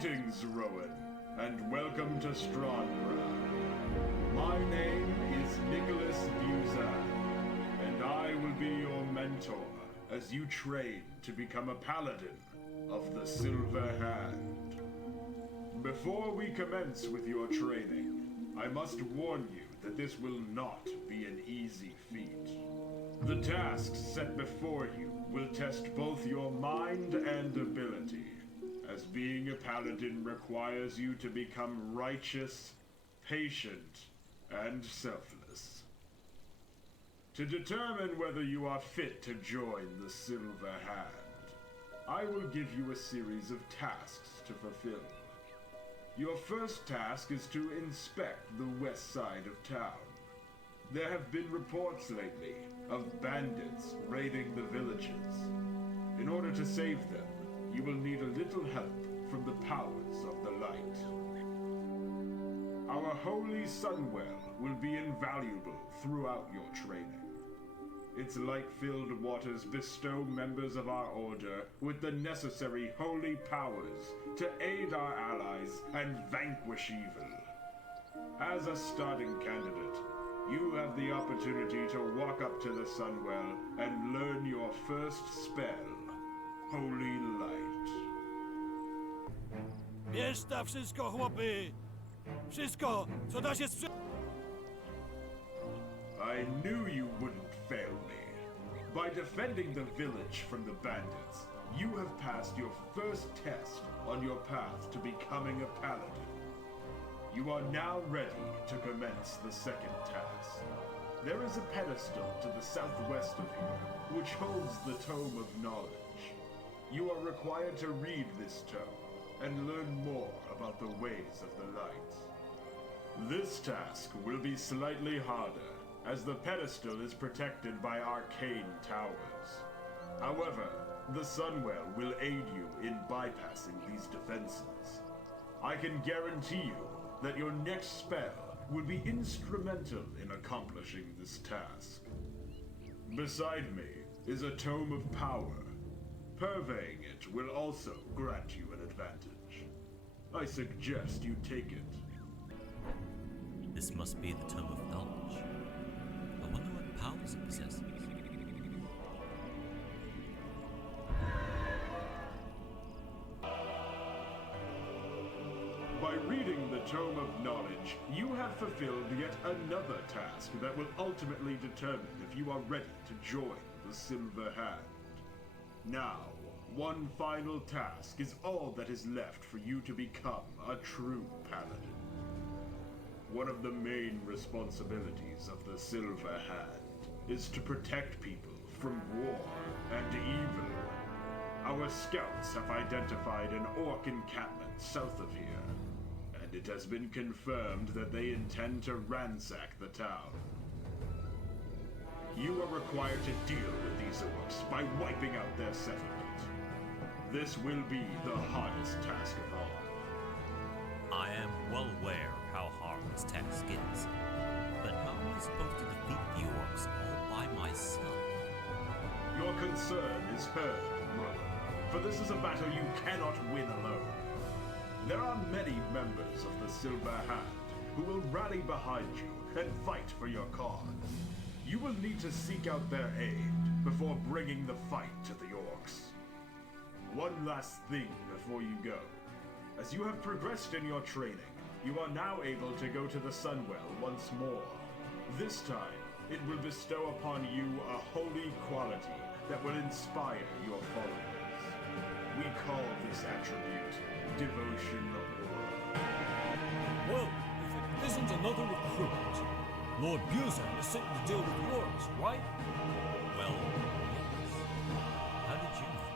Greetings, Rowan, and welcome to Strongground. My name is Nicholas Buzan, and I will be your mentor as you train to become a paladin of the Silver Hand. Before we commence with your training, I must warn you that this will not be an easy feat. The tasks set before you will test both your mind and ability, as being a paladin requires you to become righteous, patient, and selfless. To determine whether you are fit to join the Silver Hand, I will give you a series of tasks to fulfill. Your first task is to inspect the west side of town. There have been reports lately of bandits raiding the villages. In order to save them, you will need a little help from the powers of the light. Our holy sunwell will be invaluable throughout your training. Its light-filled waters bestow members of our order with the necessary holy powers to aid our allies and vanquish evil. As a starting candidate, you have the opportunity to walk up to the sunwell and learn your first spell, Holy Light. Bierz ta wszystko, chłopy! Wszystko, co da się I knew you wouldn't fail me. By defending the village from the bandits, you have passed your first test on your path to becoming a paladin. You are now ready to commence the second task. There is a pedestal to the southwest of here, which holds the Tome of Knowledge. You are required to read this tome and learn more about the ways of the light. This task will be slightly harder, as the pedestal is protected by arcane towers. However, the Sunwell will aid you in bypassing these defenses. I can guarantee you that your next spell will be instrumental in accomplishing this task. Beside me is a Tome of Power. Purveying it will also grant you an advantage. I suggest you take it. This must be the Tome of Knowledge. I wonder what powers it possesses. By reading the Tome of Knowledge, you have fulfilled yet another task that will ultimately determine if you are ready to join the Silver Hand. Now, one final task is all that is left for you to become a true paladin. One of the main responsibilities of the Silver Hand is to protect people from war and evil. Our scouts have identified an orc encampment south of here, and it has been confirmed that they intend to ransack the town. You are required to deal with these orcs by wiping out their settlement. This will be the hardest task of all. I am well aware of how hard this task is, but how am I supposed to defeat the orcs all by myself? Your concern is heard, Rowan, for this is a battle you cannot win alone. There are many members of the Silver Hand who will rally behind you and fight for your cause. You will need to seek out their aid before bringing the fight to the orcs. One last thing before you go. As you have progressed in your training, you are now able to go to the Sunwell once more. This time, it will bestow upon you a holy quality that will inspire your followers. We call this attribute devotion or... Well, if it isn't another recruit, Lord Buzan is sent to deal with the orcs, right? Well, yes. How did you know?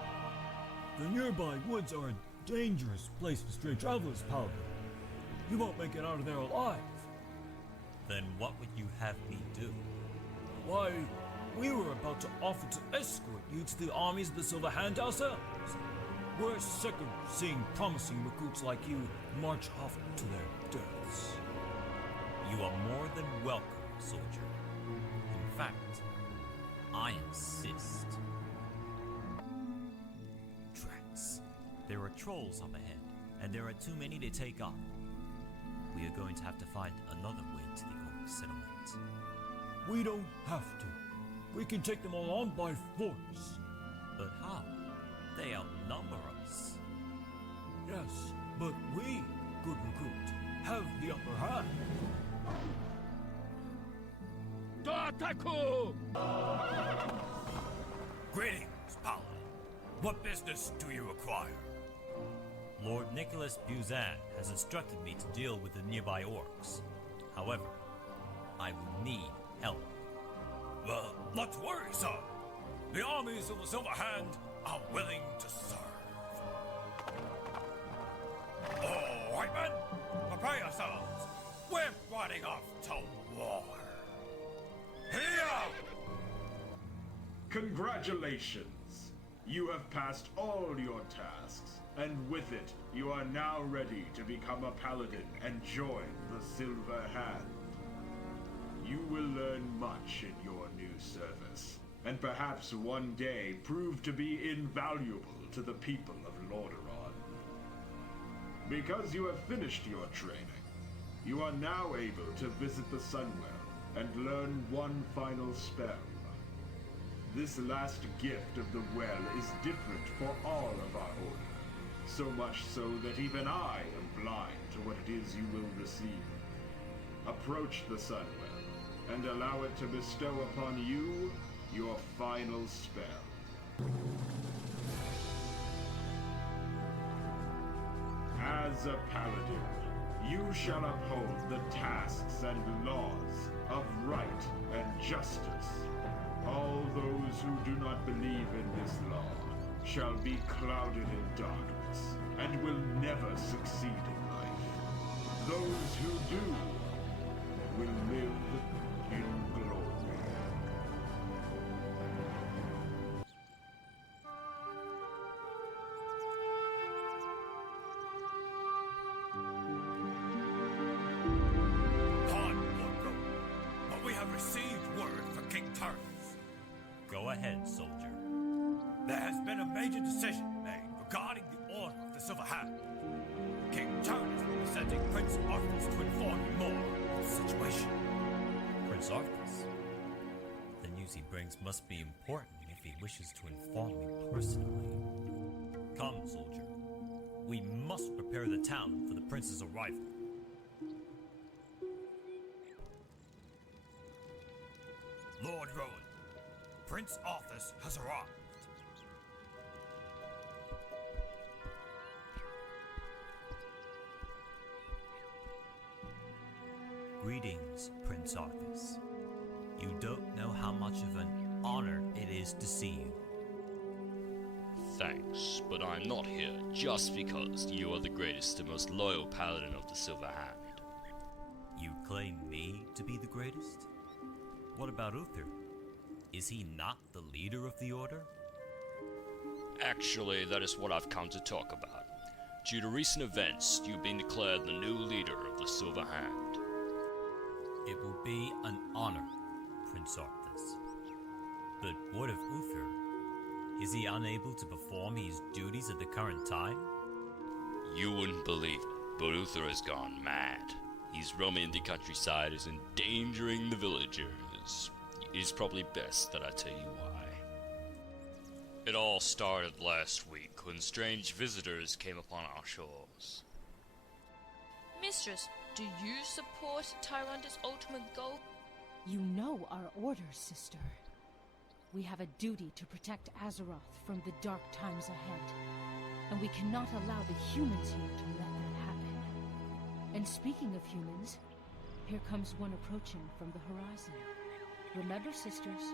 The nearby woods are a dangerous place for stray travelers, Paladin. You won't make it out of there alive. Then what would you have me do? Why, we were about to offer to escort you to the armies of the Silver Hand ourselves. We're sick of seeing promising recruits like you march off to their deaths. You are more than welcome, soldier. In fact, I insist. Tracks. There are trolls up ahead, and there are too many to take on. We are going to have to find another way to the orc settlement. We don't have to. We can take them all on by force. But how? They outnumber us. Yes, but we, good recruit, have the upper hand. Dataku! Greetings, Paladin. What business do you require? Lord Nicholas Buzan has instructed me to deal with the nearby orcs. However, I will need help. Well, not to worry, sir. The armies of the Silver Hand are willing to serve. All right, men, prepare yourselves. We're riding off to war. Here! Congratulations! You have passed all your tasks, and with it, you are now ready to become a paladin and join the Silver Hand. You will learn much in your new service, and perhaps one day prove to be invaluable to the people of Lordaeron. Because you have finished your training, you are now able to visit the Sunwell and learn one final spell. This last gift of the well is different for all of our order, so much so that even I am blind to what it is you will receive. Approach the Sunwell and allow it to bestow upon you your final spell. As a paladin, you shall uphold the tasks and laws of right and justice. All those who do not believe in this law shall be clouded in darkness and will never succeed in life. Those who do will live in glory. Pardon, Lord Rowan, but we have received word for King Turnus. Go ahead, soldier. There has been a major decision made regarding the Order of the Silver Hand. King Turnus will be sending Prince Arthas to inform you more of the situation. Prince Arthas? The news he brings must be important if he wishes to inform me personally. Come, soldier. We must prepare the town for the prince's arrival. Lord Rowan, Prince Arthas has arrived. Greetings, Prince Arthas. You don't know how much of an honor it is to see you. Thanks, but I'm not here just because you are the greatest and most loyal paladin of the Silver Hand. You claim me to be the greatest? What about Uther? Is he not the leader of the Order? Actually, that is what I've come to talk about. Due to recent events, you've been declared the new leader of the Silver Hand. It will be an honor, Prince Arthas. But what of Uther? Is he unable to perform his duties at the current time? You wouldn't believe it, but Uther has gone mad. He's roaming the countryside, is endangering the villagers. It is probably best that I tell you why. It all started last week when strange visitors came upon our shores. Mistress, do you support Tyranda's ultimate goal? You know our orders, sister. We have a duty to protect Azeroth from the dark times ahead, and we cannot allow the humans here to let that happen. And speaking of humans, here comes one approaching from the horizon. Remember, sisters,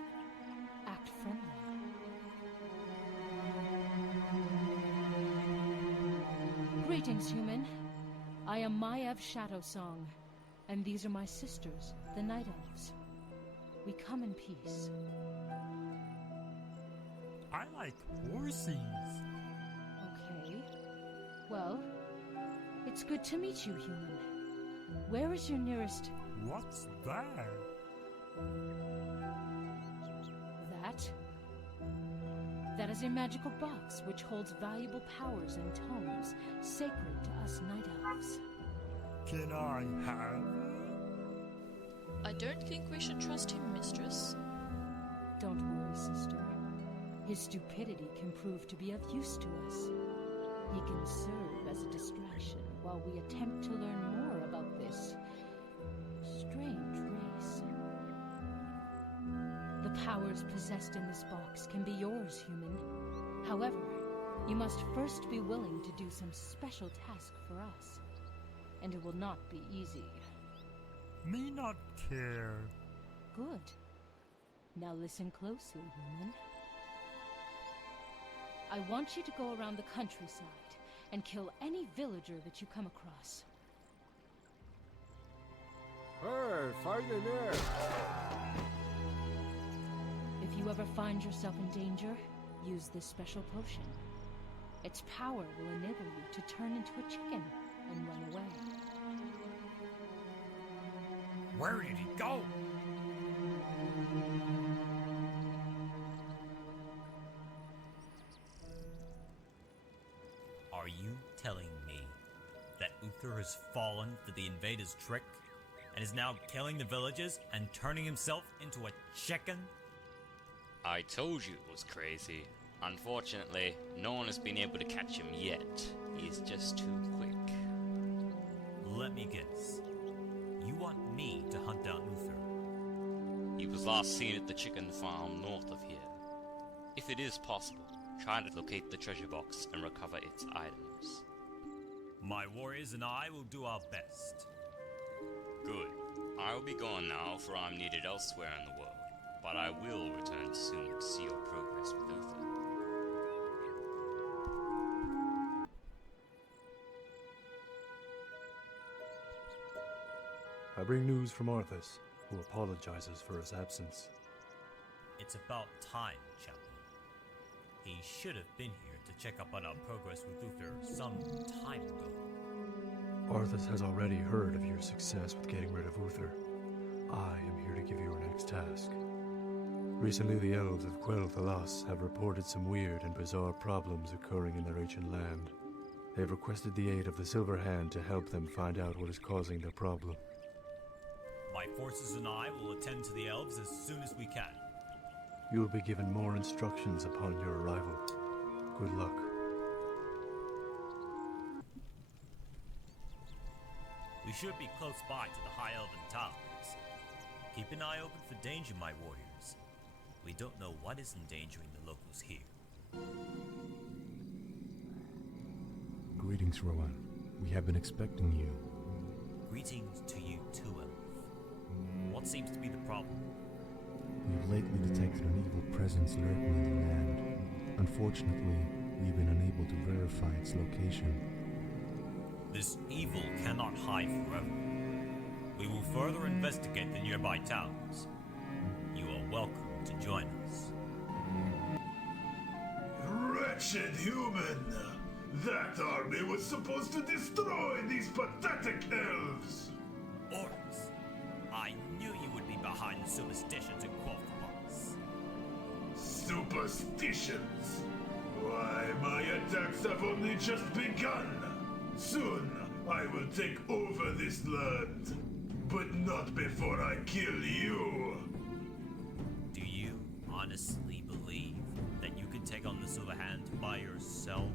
act friendly. Greetings, human. I am Maiev Shadowsong, and these are my sisters, the Night Elves. We come in peace. I like horses. Okay. Well, it's good to meet you, human. Where is your nearest... What's that? That is a magical box which holds valuable powers and tomes sacred to us night elves. Can I have? I don't think we should trust him, mistress. Don't worry, sister. His stupidity can prove to be of use to us. He can serve as a distraction while we attempt to learn more about this strange race. The powers possessed in this box can be yours, human. However, you must first be willing to do some special task for us. And it will not be easy. Me not care. Good. Now listen closely, human. I want you to go around the countryside and kill any villager that you come across. Hey, find in there! If you ever find yourself in danger, use this special potion. Its power will enable you to turn into a chicken and run away. Where did he go? Are you telling me that Uther has fallen for the invader's trick and is now killing the villagers and turning himself into a chicken? I told you it was crazy. Unfortunately, no one has been able to catch him yet. He's just too quick. Let me guess. You want me to hunt down Uther? He was last seen at the chicken farm north of here. If it is possible, try to locate the treasure box and recover its items. My warriors and I will do our best. Good. I will be gone now, for I'm needed elsewhere in the world. But I will return soon to see your progress with Uther. I bring news from Arthas, who apologizes for his absence. It's about time, Chaplain. He should have been here to check up on our progress with Uther some time ago. Arthas has already heard of your success with getting rid of Uther. I am here to give you your next task. Recently, the elves of Quel'Thalas have reported some weird and bizarre problems occurring in their ancient land. They have requested the aid of the Silver Hand to help them find out what is causing their problem. My forces and I will attend to the elves as soon as we can. You will be given more instructions upon your arrival. Good luck. We should be close by to the High Elven towers. Keep an eye open for danger, my warriors. We don't know what is endangering the locals here. Greetings, Rowan. We have been expecting you. Greetings to you too, Elf. What seems to be the problem? We have lately detected an evil presence lurking in the land. Unfortunately, we've been unable to verify its location. This evil cannot hide forever. We will further investigate the nearby towns. You are welcome to join us. Wretched human! That army was supposed to destroy these pathetic elves! Orcs! I knew you would be behind the superstitions in Quel'Thalas. Superstitions? Why, my attacks have only just begun! Soon, I will take over this land. But not before I kill you! Do you honestly believe that you can take on the Silver Hand by yourself?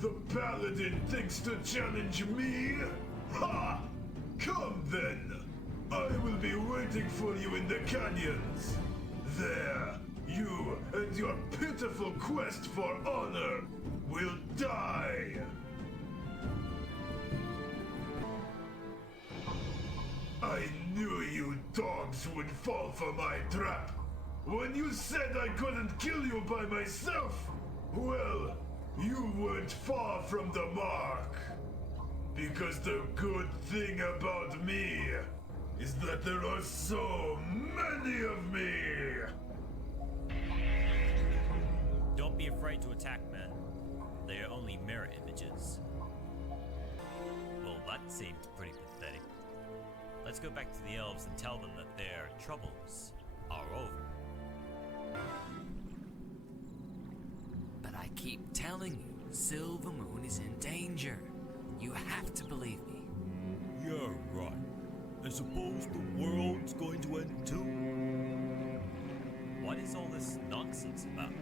The paladin thinks to challenge me? Ha! Come then! I will be waiting for you in the canyons. There, you and your pitiful quest for honor will die. I knew you dogs would fall for my trap. When you said I couldn't kill you by myself, well, you weren't far from the mark. Because the good thing about me is that there are so many of me. Don't be afraid to attack, men. They are only mirror images. Well, that seemed pretty pathetic. Let's go back to the elves and tell them that their troubles are over. keep telling you, Silver Moon is in danger. You have to believe me. You're right. I suppose the world's going to end too? What is all this nonsense about?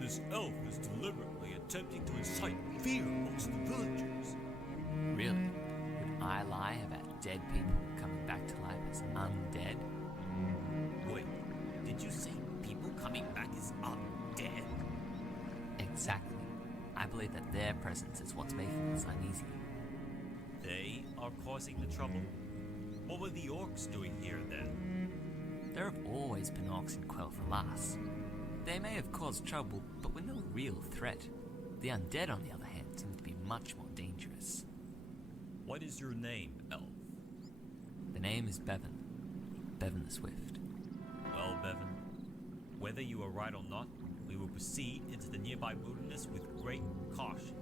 This elf is deliberately attempting to incite fear amongst the villagers. Really? Would I lie about dead people coming back to life as undead? Wait, did you say people coming back as undead? Exactly. I believe that their presence is what's making us uneasy. They are causing the trouble? What were the orcs doing here then? There have always been orcs in Quel'Thalas. They may have caused trouble, but were no real threat. The undead, on the other hand, seem to be much more dangerous. What is your name, elf? The name is Bevan. Bevan the Swift. Well, Bevan, whether you are right or not, we will proceed into the nearby wilderness with great caution.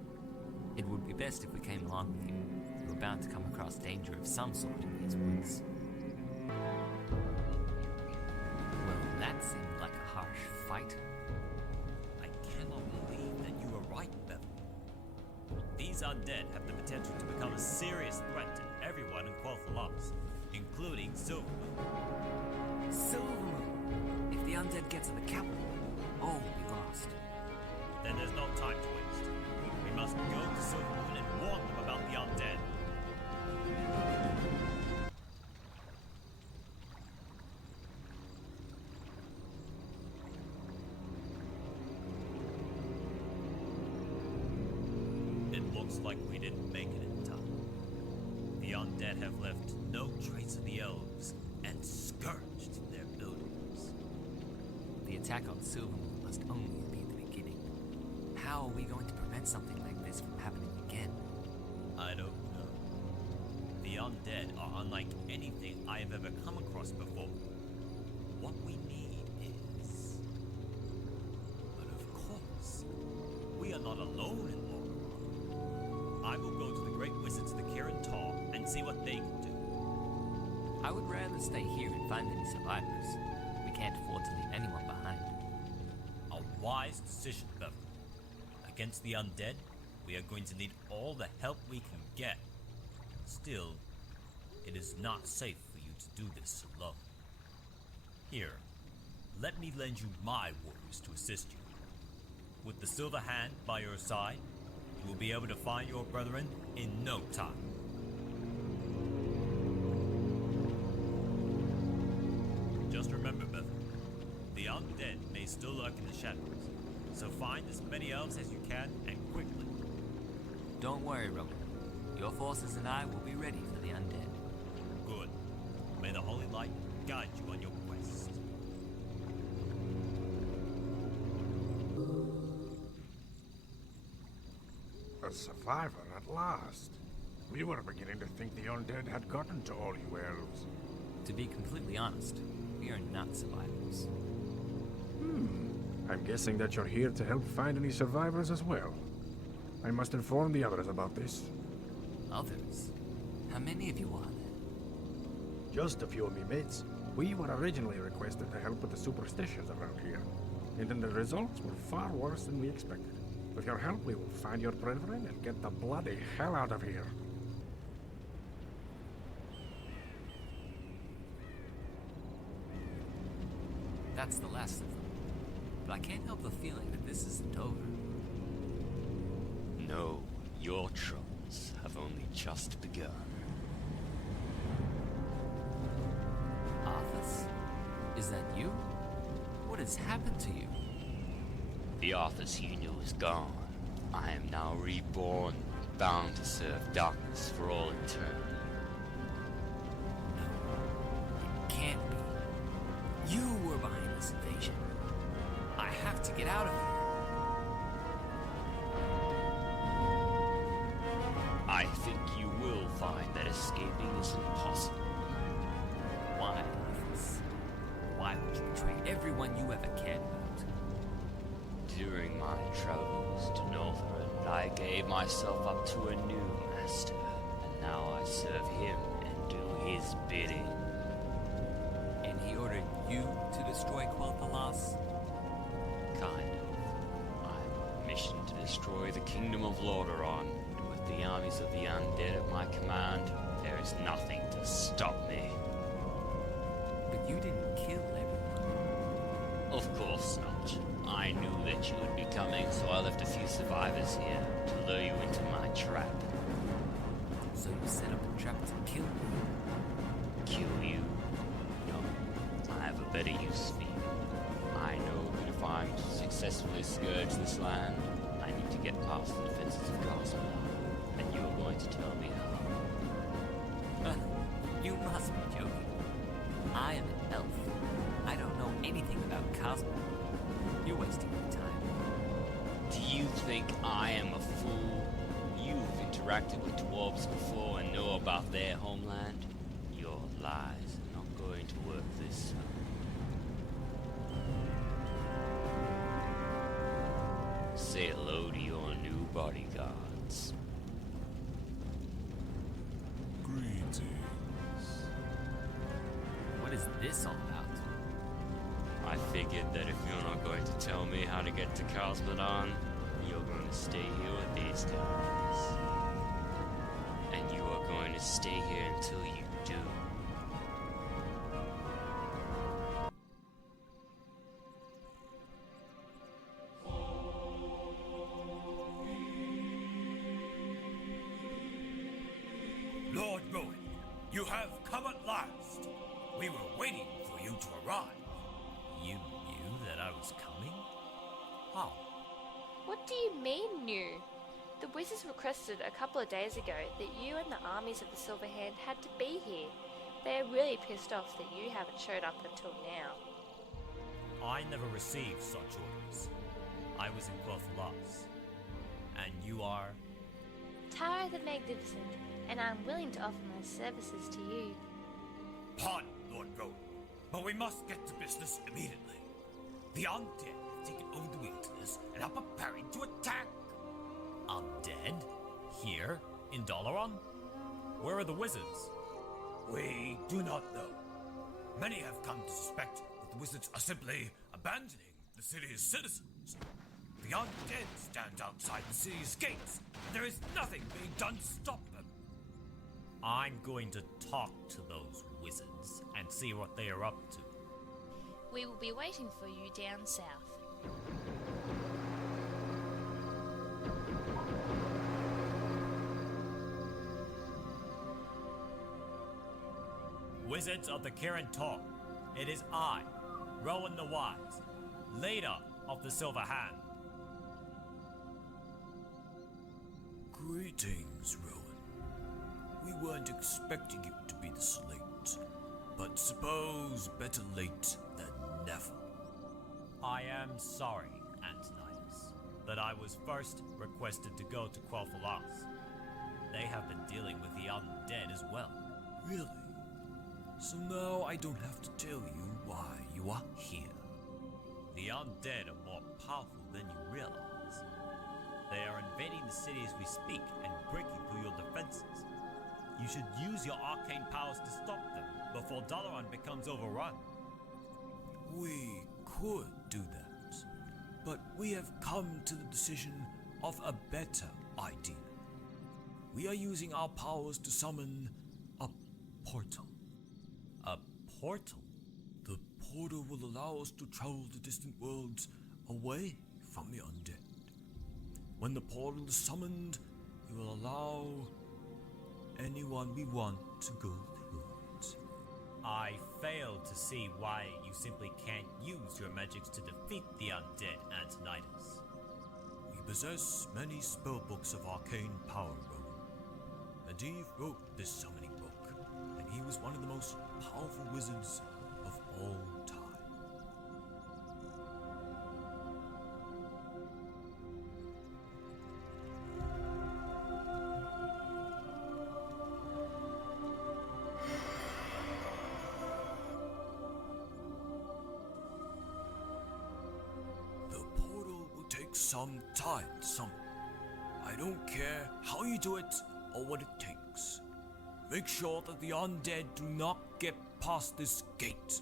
It would be best if we came along with you. We were bound to come across danger of some sort in these woods. Well, that seemed like a harsh fight. I cannot believe that you are right, Bevan. These undead have the potential to become a serious threat to everyone in Quel'Thalas, including Silver Moon. Silver Moon! If the undead get to the capital, all will be lost. Then there's no time to waste. We must go to Silver Moon and warn them about the undead. It looks like we didn't make it in time. The undead have left no trace of the elves and scourged their buildings. The attack on Silver Moon must only be the beginning. How are we going to prevent something like this from happening again? I don't know. The undead are unlike anything I have ever come across before. What we need is... But of course, we are not alone in Warcraft. I will go to the great wizards of the Kirin Tar and see what they can do. I would rather stay here and find any survivors. We can't afford to leave anyone behind. A wise decision, Bevan. Against the undead, we are going to need all the help we can get. Still, it is not safe for you to do this alone. Here, let me lend you my warriors to assist you. With the Silver Hand by your side, you will be able to find your brethren in no time. Just remember, Bevan, the undead may still lurk in the shadows, so find as many elves as you can and quickly. Don't worry, Rowan. Your forces and I will be ready for the undead. Good. May the holy light guide you on your quest. A survivor at last. We were beginning to think the undead had gotten to all you elves. To be completely honest, we are not survivors. I'm guessing that you're here to help find any survivors as well. I must inform the others about this. Others? How many of you are there? Just a few of me mates. We were originally requested to help with the superstitions around here, and then the results were far worse than we expected. With your help, we will find your brethren and get the bloody hell out of here. That's the last of them. But I can't help the feeling that this isn't over. No, your troubles have only just begun. Arthas? Is that you? What has happened to you? The Arthas you knew is gone. I am now reborn, bound to serve darkness for all eternity. It can't be. You were behind this invasion. I have to get out of here. I think you will find that escaping is impossible. Why, Arthas? Why would you betray everyone you ever cared about? During my travels to Northrend, I gave myself up to a new master, and now I serve him and do his bidding. And he ordered you to destroy Quel'Thalas? Kind of. I'm destroy the kingdom of Lordaeron, and with the armies of the undead at my command, there is nothing to stop me. But you didn't kill everyone. Of course not. I knew that you would be coming, so I left a few survivors here to lure you into my trap. So you set up a trap to kill me? Kill you? No, I have a better use for you. I know that if I'm to successfully scourge this land, I need to get past the defenses of Castle, and you are going to tell me how. You must be joking. I am an elf. I don't know anything about Cosmo. You're wasting your time. Do you think I am a fool? You've interacted with dwarves before and know about their homeland. Your lies are not going to work this time. Say hello to your new bodyguards. Greetings. What is this all about? I figured that if you're not going to tell me how to get to Cosmodon, you're going to stay here with these guys. And you are going to stay here until you do. Lord Rowan, you have come at last. We were waiting for you to arrive. You knew that I was coming? How? What do you mean, new? The wizards requested a couple of days ago that you and the armies of the Silver Hand had to be here. They are really pissed off that you haven't showed up until now. I never received such orders. I was in Quel'Thalas. And you are? Tara the Magnificent, and I'm willing to offer my services to you. Pardon, Lord Rowan, but we must get to business immediately. The undead have taken over the wilderness and are preparing to attack. Undead? Here? In Dalaran? Where are the wizards? We do not know. Many have come to suspect that the wizards are simply abandoning the city's citizens. The undead stand outside the city's gates, and there is nothing being done to stop them. I'm going to talk to those wizards and see what they are up to. We will be waiting for you down south. Wizards of the Kirin Tor, it is I, Rowan the Wise, leader of the Silver Hand. Greetings, Rowan. We weren't expecting you to be this late, but suppose better late than never. I am sorry, Antonius, that I was first requested to go to Quel'Thalas. They have been dealing with the undead as well. Really? So now I don't have to tell you why you are here. The undead are more powerful than you realize. They are invading the city as we speak and breaking through your defenses. You should use your arcane powers to stop them before Dalaran becomes overrun. We could do that, but we have come to the decision of a better idea. We are using our powers to summon a portal. A portal? The portal will allow us to travel to distant worlds away from the undead. When the portal is summoned, it will allow anyone we want to go through it. I fail to see why you simply can't use your magics to defeat the undead, Antonius. We possess many spellbooks of arcane power, Rowan. Medivh wrote this summoning book, and he was one of the most powerful wizards of all time. The portal will take some time to summon. I don't care how you do it or what it takes. Make sure that the undead do not get past this gate.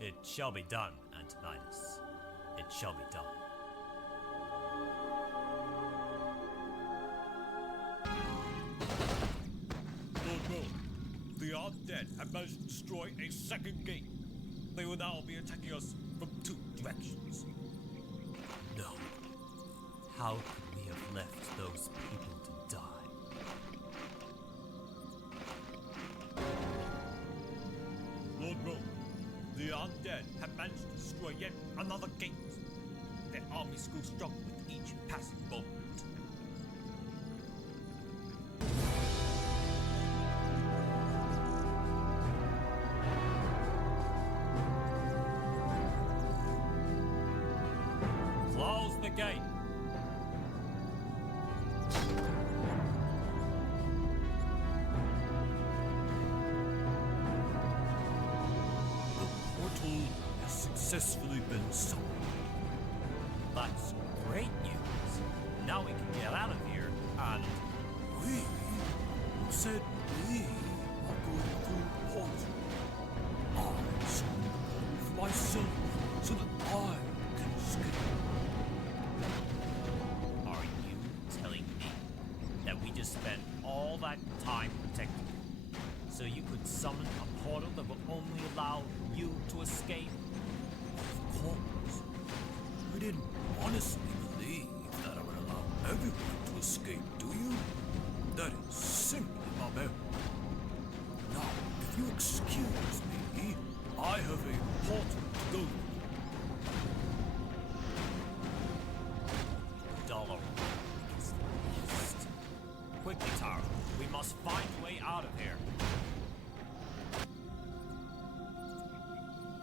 It shall be done, Antonius. It shall be done. undead have managed to destroy a second gate. They will now be attacking us from 2 directions. No. How could we have left those people to die? Lord Rowan, the undead have managed to destroy yet another gate. Their armies grew strong with each passing moment. Close the gate. The portal has successfully been summoned. That's great news. Now we can get out of here and... We? Who said we are going through the portal? I summoned the portal for myself so that I can escape. Are you telling me that we just spent all that time protecting you so you could summon a portal that will only allow you to escape? Of course. You didn't honestly believe that I would allow everyone to escape, do you? That is simply barbaric. Now, if you excuse me, I have a portal to go through. Dollar is the least. Quickly, Tara. We must find a way out of here.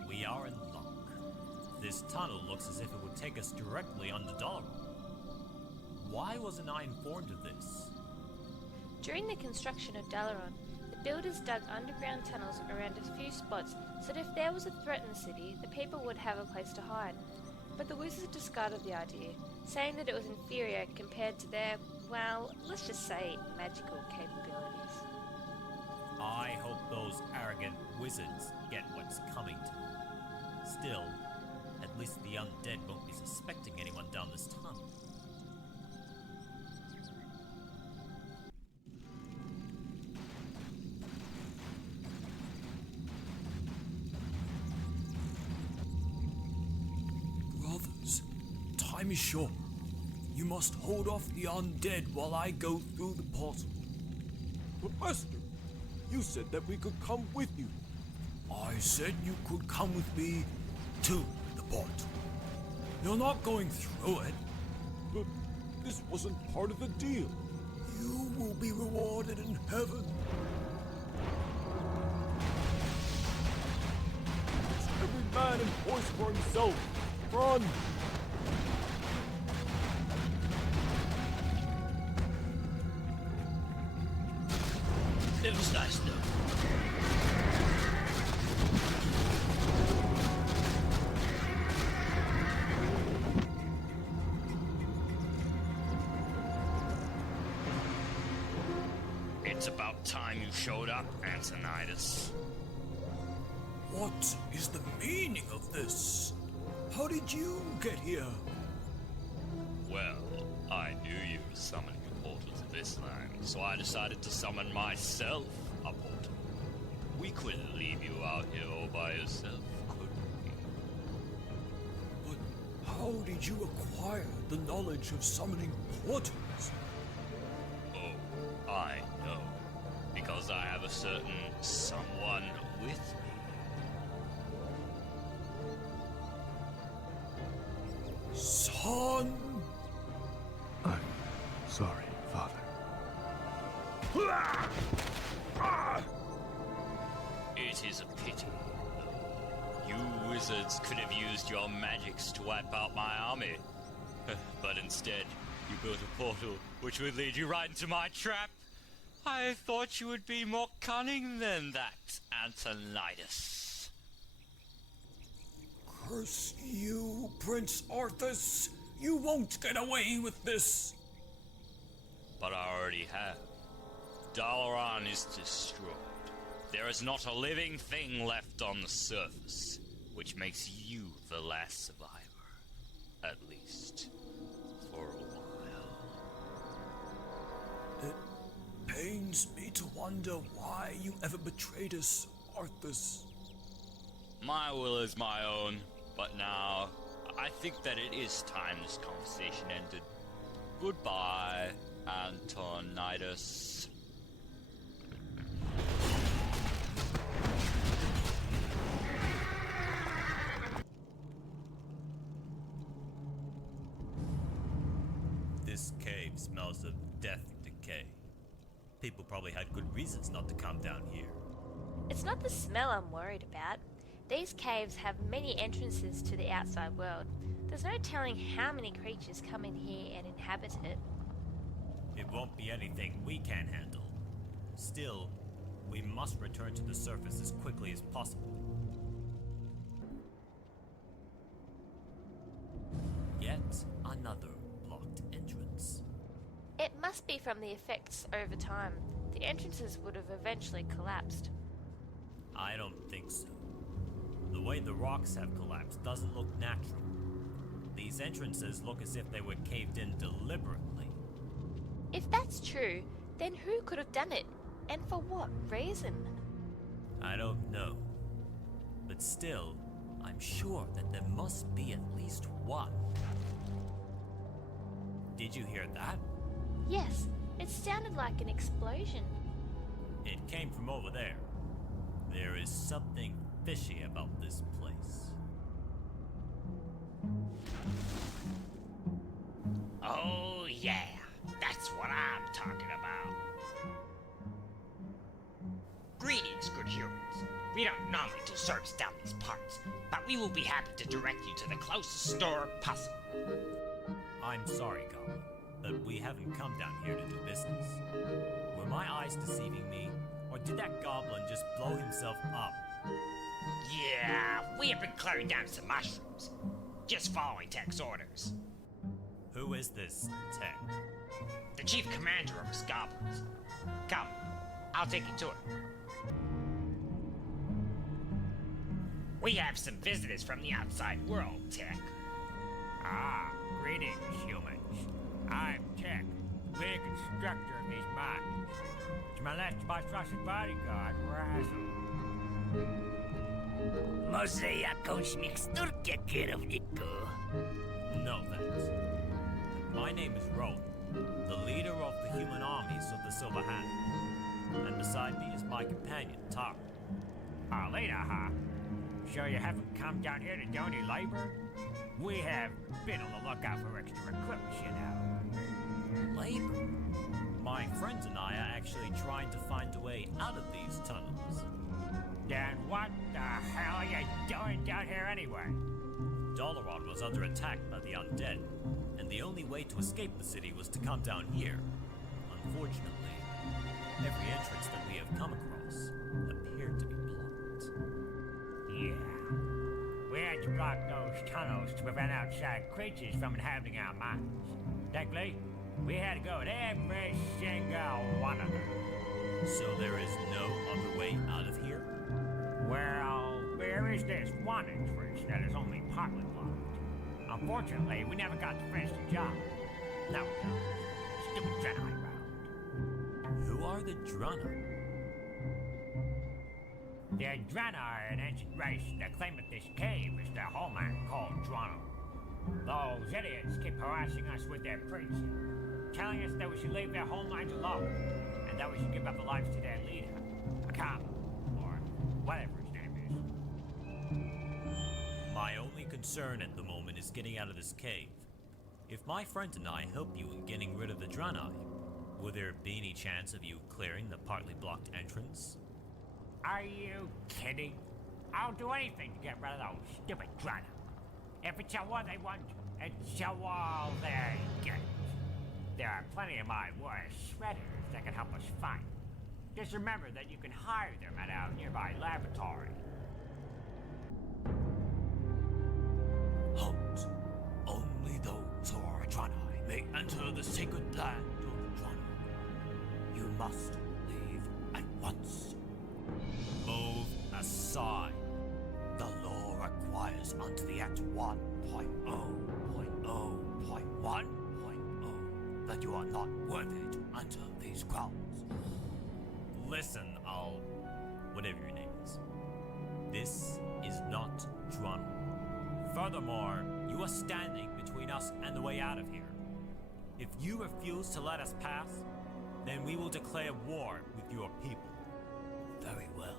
We are in luck. This tunnel looks as if it would take us directly under Dollar. Why wasn't I informed of this? During the construction of Dalaran, the builders dug underground tunnels around a few spots so that if there was a threat in the city, the people would have a place to hide. But the wizards discarded the idea, saying that it was inferior compared to their, well, let's just say, magical capabilities. I hope those arrogant wizards get what's coming to them. Still, at least the undead won't be suspecting anyone down this tunnel. Brothers, time is short. You must hold off the undead while I go through the portal. But Master, you said that we could come with you. I said you could come with me to the portal. You're not going through it. But this wasn't part of the deal. You will be rewarded in heaven. It's every man and voice for himself. Run! It was nice though. It's about time you showed up, Antonidas. What is the meaning of this? How did you get here? Well, I knew you were summoning a portal to this land, so I decided to summon myself a portal. We couldn't leave you out here all by yourself, could we? But how did you acquire the knowledge of summoning portals? Oh, I know. Because I have a certain someone with me. Son? I'm sorry, Father. It is a pity. You wizards could have used your magics to wipe out my army. But instead, you built a portal which would lead you right into my trap. I thought you would be more cunning than that, Antonidas. Curse you, Prince Arthas! You won't get away with this! But I already have. Dalaran is destroyed. There is not a living thing left on the surface, which makes you the last survivor. At least, for a while. It pains pains me to wonder why you ever betrayed us, Arthas. My will is my own, but now I think that it is time this conversation ended. Goodbye, Antonidas. This cave smells of death and decay. People probably had good reasons not to come down here. It's not the smell I'm worried about. These caves have many entrances to the outside world. There's no telling how many creatures come in here and inhabit it. It won't be anything we can't handle. Still, we must return to the surface as quickly as possible. Yet another blocked entrance. It must be from the effects over time. The entrances would have eventually collapsed. I don't think so. The way the rocks have collapsed doesn't look natural. These entrances look as if they were caved in deliberately. If that's true, then who could have done it? And for what reason? I don't know. But still, I'm sure that there must be at least one. Did you hear that? Yes, it sounded like an explosion. It came from over there. There is something fishy about this place. Oh yeah, that's what I'm talking about. Greetings, good humans. We don't normally do service down these parts, but we will be happy to direct you to the closest store possible. I'm sorry, Goblin, but we haven't come down here to do business. Were my eyes deceiving me, or did that goblin just blow himself up? Yeah, we have been clearing down some mushrooms. Just following Tech's orders. Who is this Tech? The chief commander of his goblins. Come, I'll take you to it. We have some visitors from the outside world, Tech. Ah, greetings, humans. I'm Tech, lead constructor of these mines. To my left, my trusted bodyguard, Razzle. Może jakąś miksturkę, kierowniku? No thanks. My name is Rowan, the leader of the human armies of the Silver Hand. And beside me is my companion, Tar. Our leader, huh? So you haven't come down here to do any labor? We have been on the lookout for extra recruits, you know. Labor? My friends and I are actually trying to find a way out of these tunnels. Then what the hell are you doing down here anyway? Dalaran was under attack by the undead, and the only way to escape the city was to come down here. Unfortunately, every entrance that we have come across appeared to be blocked. Yeah. We had to block those tunnels to prevent outside creatures from inhabiting our mines. Technically, we had to go at every single one of them. So there is no other way out of here? Well, there is this one entrance that is only partly blocked. Unfortunately, we never got to finish the job. Now we go. Stupid Jedi round. Who are the Drana? The Drana are an ancient race that claim that this cave is their homeland called Drana. Those idiots keep harassing us with their preaching, telling us that we should leave their homelands alone, and that we should give up our lives to their leader, Akama, or whatever his name is. My only concern at the moment is getting out of this cave. If my friend and I help you in getting rid of the Draenei, will there be any chance of you clearing the partly blocked entrance? Are you kidding? I'll do anything to get rid of those stupid Draenei. If it's all they want, it's all they get. There are plenty of my worst shredders that can help us fight. Just remember that you can hire them at our nearby laboratory. Hunt. Only those who are Draenei may enter the sacred land of Draenei. You must leave at once. Move aside. The law requires unto the Act 1.0.0.1.0 that you are not worthy to enter these grounds. Listen, whatever your name is. This is not Drano. Furthermore, you are standing between us and the way out of here. If you refuse to let us pass, then we will declare war with your people. Very well.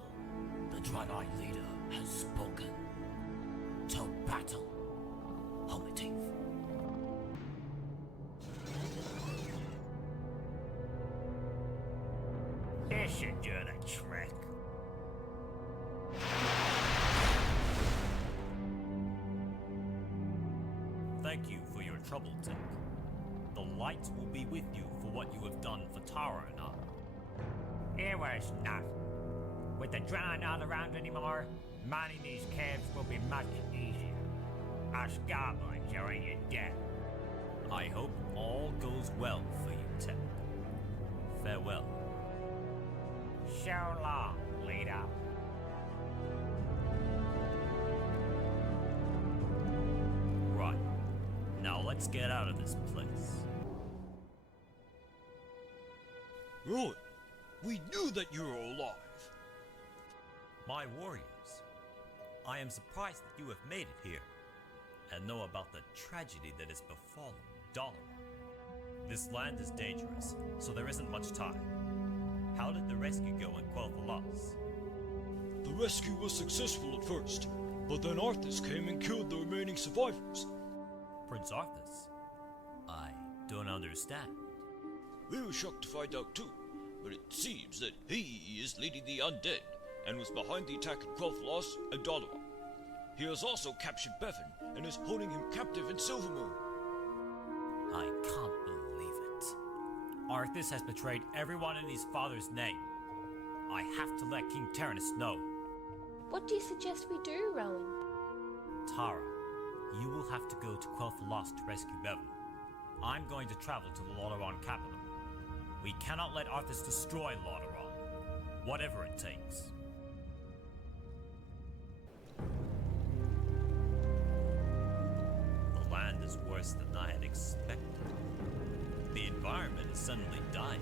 The Draenei leader has spoken. To battle. Homitive. This should do the trick. Thank you for your trouble, Tink. The light will be with you for what you have done for Tara and I. It was nothing. With the Draenei not around anymore, mining these caves will be much easier. Us goblins are in your debt. I hope all goes well for you, Tink. Farewell. So long, leader. Right. Now let's get out of this place. Rowan, we knew that you were alive. My warriors, I am surprised that you have made it here and know about the tragedy that has befallen Dalaran. This land is dangerous, so there isn't much time. How did the rescue go in Quel'Tha loss? The rescue was successful at first, but then Arthas came and killed the remaining survivors. Prince Arthas? I don't understand. We were shocked to find out too, but it seems that he is leading the undead and was behind the attack at Quel'Tha loss and Dalaran. He has also captured Bevan and is holding him captive in Silvermoon. I can't believe it. Arthas has betrayed everyone in his father's name. I have to let King Tyrannus know. What do you suggest we do, Rowan? Tara, you will have to go to Quel'Tha loss to rescue Bevan. I'm going to travel to the Lordaeron capital. We cannot let Arthas destroy Lordaeron, whatever it takes. The land is worse than I had expected. The environment is suddenly dying.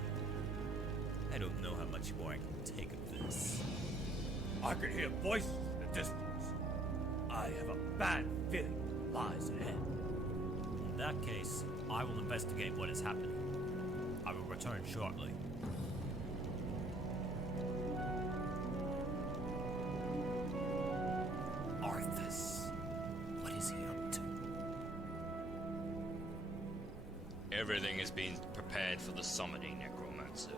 I don't know how much more I can take of this. I can hear voices in the distance. I have a bad feeling lies ahead. In that case, I will investigate what is happening. I will return shortly. Arthas. What is he up to? Everything has been prepared for the summoning, Necromancer.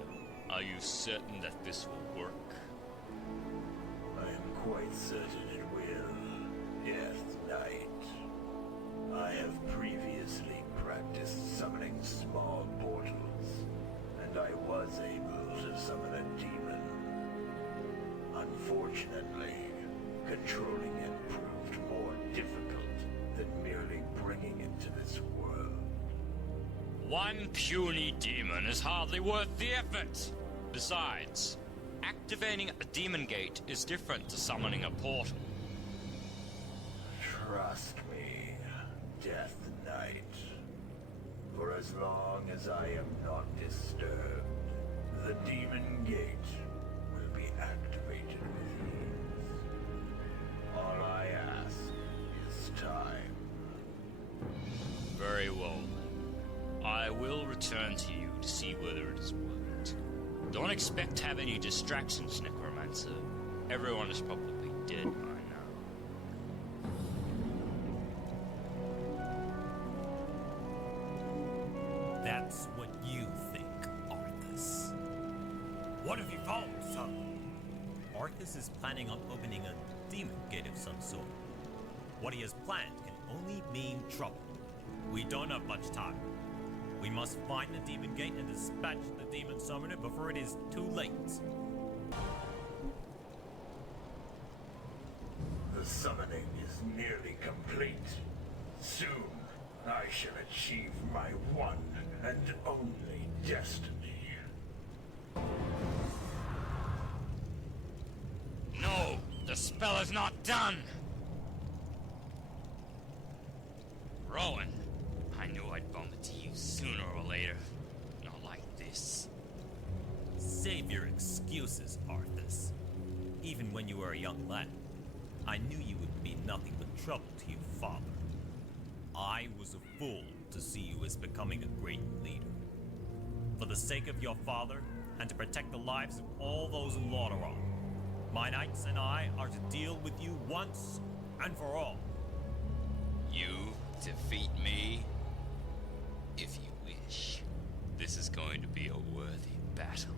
Are you certain that this will work? I am quite certain it will. Death Knight. I have previously practiced summoning small portals, and I was able to summon a demon. Unfortunately, controlling it proved more difficult than merely bringing it to this world. One puny demon is hardly worth the effort. Besides, activating a demon gate is different to summoning a portal. Trust me, Death Knight. For as long as I am not disturbed, the demon gate will be activated with ease. All I ask is time. Very well. I will return to you to see whether it has worked. Don't expect to have any distractions, Necromancer. Everyone is probably dead by now. That's what you think, Arthas. What have you found, son? Arthas is planning on opening a demon gate of some sort. What he has planned can only mean trouble. We don't have much time. We must find the demon gate and dispatch the demon summoner before it is too late. The summoning is nearly complete. Soon, I shall achieve my one and only destiny. No! The spell is not done! Rowan, I knew I'd bump into you sooner or later. Not like this. Save your excuses. excuses, Arthas. Even when you were a young lad, I knew you would be nothing but trouble to your father. I was a fool to see you as becoming a great leader. For the sake of your father, and to protect the lives of all those in Lordaeron, my knights and I are to deal with you once and for all. You defeat me if you wish. This is going to be a worthy battle.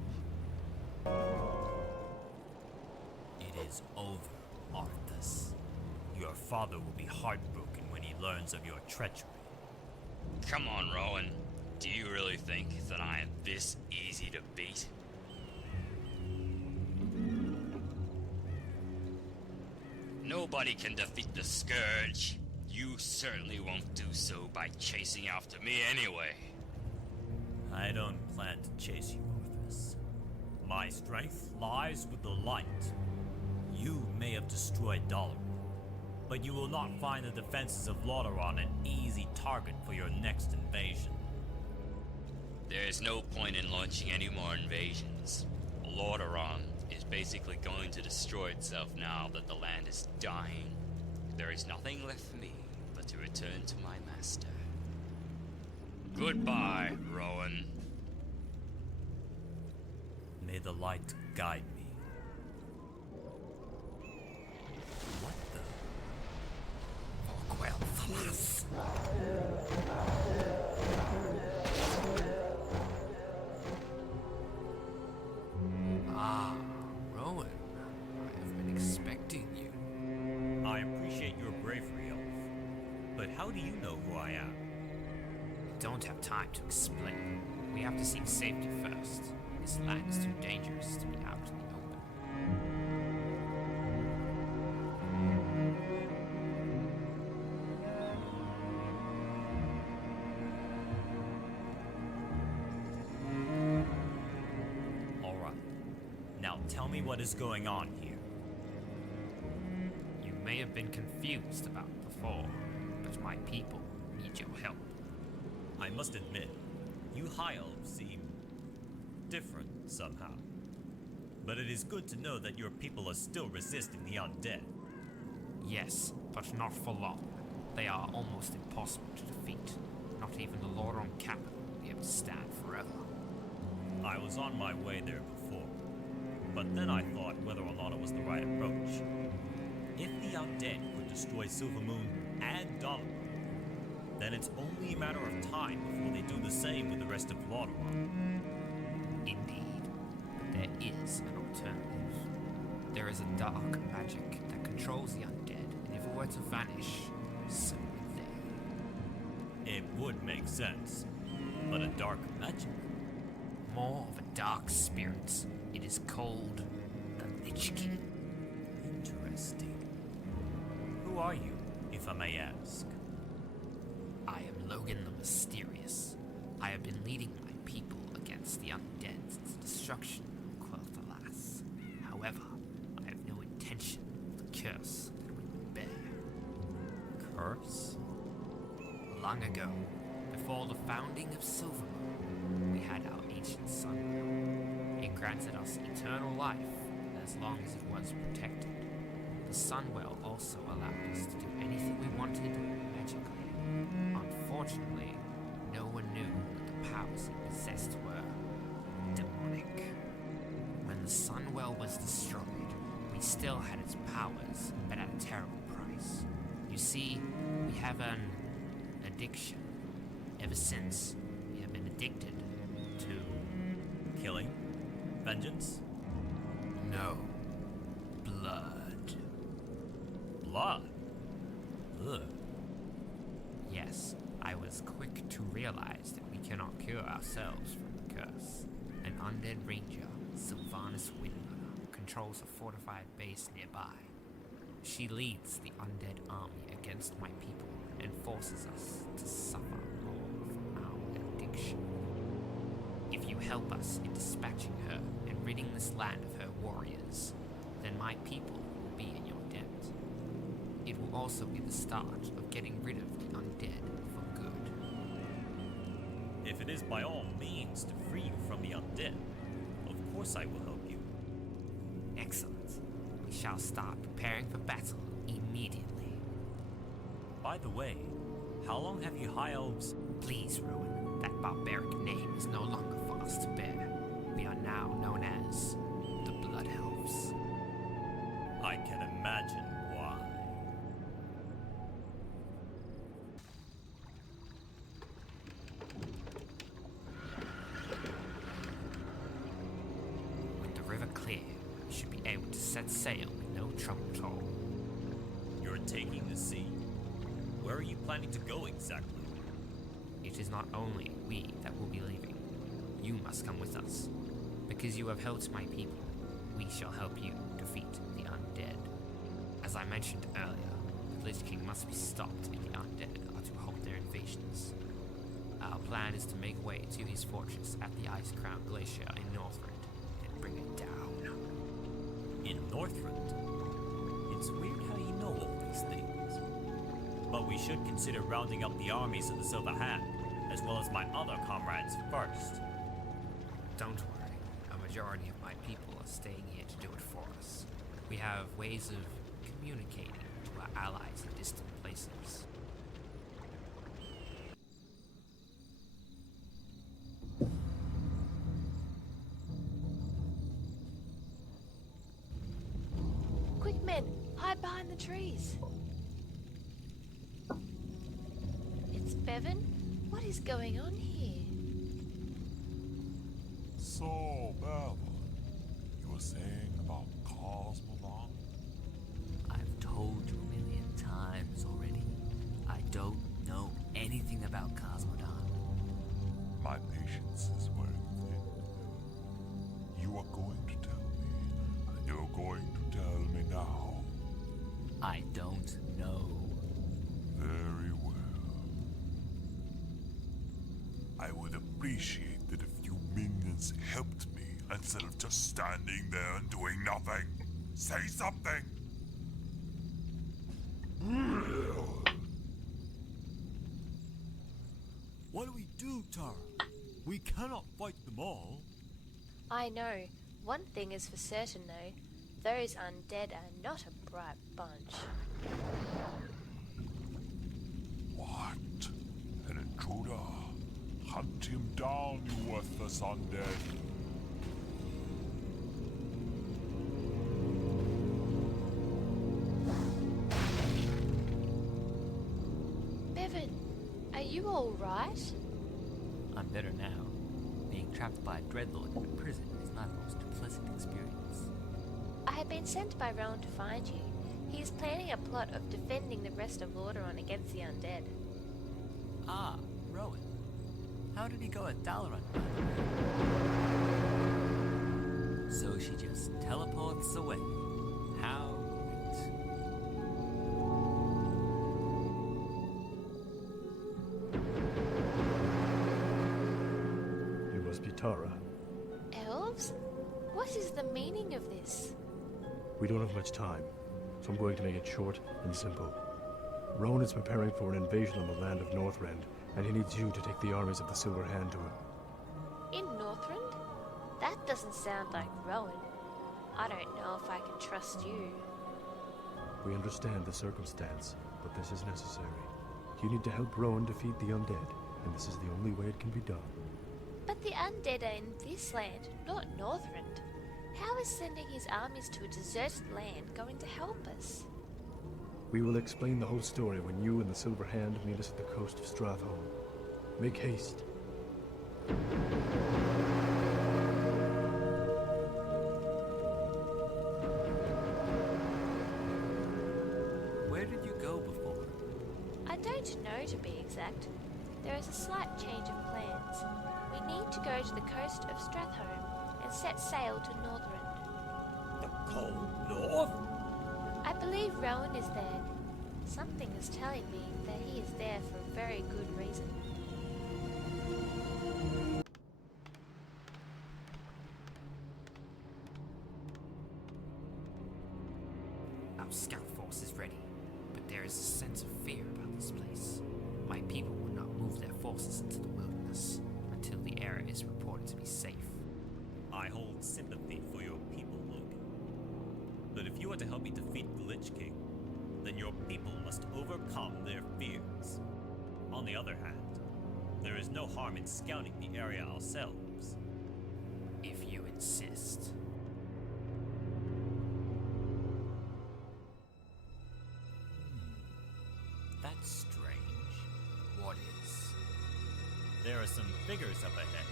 It is over, Arthas. Your father will be heartbroken when he learns of your treachery. Come on, Rowan. Do you really think that I am this easy to beat? Nobody can defeat the Scourge. You certainly won't do so by chasing after me anyway. I don't plan to chase you, Arthas. My strength lies with the light. You may have destroyed Dalaran, but you will not find the defenses of Lordaeron an easy target for your next invasion. There is no point in launching any more invasions. Lordaeron is basically going to destroy itself now that the land is dying. There is nothing left for me but to return to my master. Goodbye, Rowan. May the light guide me. What the? Warcraft. Ah, Rowan. I have been expecting you. I appreciate your bravery, Elf. But how do you know who I am? We don't have time to explain. We have to seek safety first. This land is too dangerous to be out in the open. All right. Now tell me what is going on here. You may have been confused about before, but my people need your help. I must admit, you High Elves seem different somehow. But it is good to know that your people are still resisting the undead. Yes, but not for long. They are almost impossible to defeat. Not even the Lordaeron capital will be able to stand forever. I was on my way there before, but then I thought whether or not it was the right approach. If the undead could destroy Silvermoon and Dalaran, then it's only a matter of time before they do the same with the rest of Lordaeron. Indeed, but there is an alternative. There is a dark magic that controls the undead, and if it were to vanish, so would they. It would make sense, but a dark magic? More of a dark spirit. It is called the Lich King. Interesting. Who are you, if I may ask? I am Logan the Mysterious. I have been leading my people against the undead since the destruction of Quel'Thalas. However, I have no intention of the curse that we would bear. Curse? Long ago, before the founding of Silvermoon, we had our ancient Sunwell. It granted us eternal life as long as it was protected. The Sunwell also allowed us to do anything we wanted magically. Unfortunately, no one knew that the powers it possessed were demonic. When the Sunwell was destroyed, we still had its powers, but at a terrible price. You see, we have an addiction. Ever since, we have been addicted to... Killing? Vengeance? No. Blood. Blood? Ugh. Yes, I was quick to realize that we cannot cure ourselves from the curse. An undead ranger, Sylvanas Windrunner, controls a fortified base nearby. She leads the undead army against my people and forces us to suffer more from our addiction. If you help us in dispatching her and ridding this land of her warriors, then my people will be in your debt. It will also be the start of getting rid of the undead for good. If it is by all means to free you from the undead, of course I will help you. we shall start preparing for battle immediately. By the way, how long have you high elves? Please, Rowan, that barbaric name is no longer for us to bear. We are now known as the Blood Elves. I can imagine why. With the river clear, we should be able to set sail with no trouble at all. You're taking the sea? Where are you planning to go exactly? It is not only we that will be leaving. You must come with us. Because you have helped my people, we shall help you defeat the undead. As I mentioned earlier, the Lich King must be stopped if the undead are to halt their invasions. Our plan is to make way to his fortress at the Ice-Crowned Glacier in Northrend and bring it down. In Northrend? It's weird how you know all these things. But we should consider rounding up the armies of the Silver Hand, as well as my other comrades first. Don't worry, a majority of my people are staying here to do it for us. We have ways of communicating to our allies in distant places. Quick, men, hide behind the trees. It's Bevan? What is going on here? So, Bevan, you were saying about Cosmodon? I've told you a million times already. I don't know anything about Cosmodon. My patience is wearing thin. You are going to tell me, and you're going to tell me now. I don't know. Very well. I would appreciate that if you minions helped me instead of just standing there and doing nothing. Say something! What do we do, Tara? We cannot fight them all. I know. One thing is for certain, though. Those undead are not a bright bunch. What? An intruder? Hunt him down, you worthless undead. Bevan, are you all right? I'm better now. Being trapped by a dreadlord in a prison is not the most pleasant experience. I have been sent by Rowan to find you. He is planning a plot of defending the rest of Lordaeron against the undead. Ah, Rowan. How did he go at Dalaran? So she just teleports away. How great. You must be Tara. Elves? What is the meaning of this? We don't have much time, so I'm going to make it short and simple. Rowan is preparing for an invasion on the land of Northrend, and he needs you to take the armies of the Silver Hand to him. In Northrend? That doesn't sound like Rowan. I don't know if I can trust you. We understand the circumstance, but this is necessary. You need to help Rowan defeat the undead, and this is the only way it can be done. But the undead are in this land, not Northrend. How is sending his armies to a deserted land going to help us? We will explain the whole story when you and the Silver Hand meet us at the coast of Stratholm. Make haste. Where did you go before? I don't know, to be exact. There is a slight change of plans. We need to go to the coast of Stratholm and set sail to Northrend. The cold north? I believe Rowan is there. Something is telling me that he is there for a very good reason. Our scout force is ready, but there is a sense of fear about this place. My people will not move their forces into the wilderness until the area is reported to be safe. I hold sympathy for your people, Logan. But if you are to help me defeat the Lich King, then your people must overcome their fears. On the other hand, there is no harm in scouting the area ourselves. If you insist. That's strange. What is? There are some figures up ahead.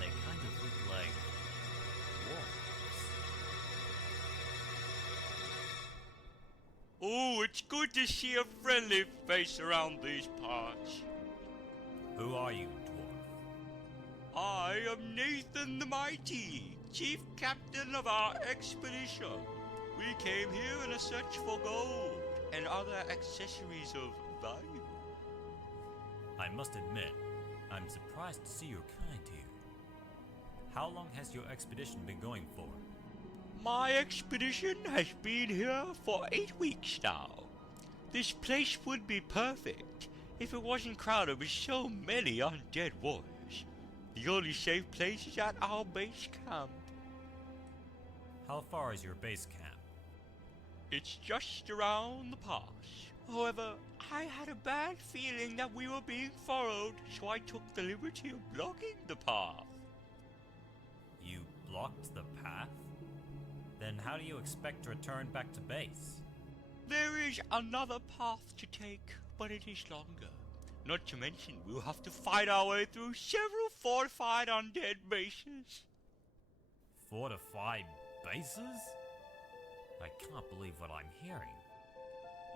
They kind of look like wolves. Oh, it's good to see a friendly face around these parts. Who are you, dwarf? I am Nathan the Mighty, chief captain of our expedition. We came here in a search for gold and other accessories of value. I must admit, I'm surprised to see your kind here. How long has your expedition been going for? My expedition has been here for 8 weeks now. This place would be perfect if it wasn't crowded with so many undead warriors. The only safe place is at our base camp. How far is your base camp? It's just around the pass. However, I had a bad feeling that we were being followed, so I took the liberty of blocking the path. You blocked the path? Then how do you expect to return back to base? There is another path to take, but it is longer. Not to mention, we'll have to fight our way through several fortified undead bases. Fortified bases? I can't believe what I'm hearing.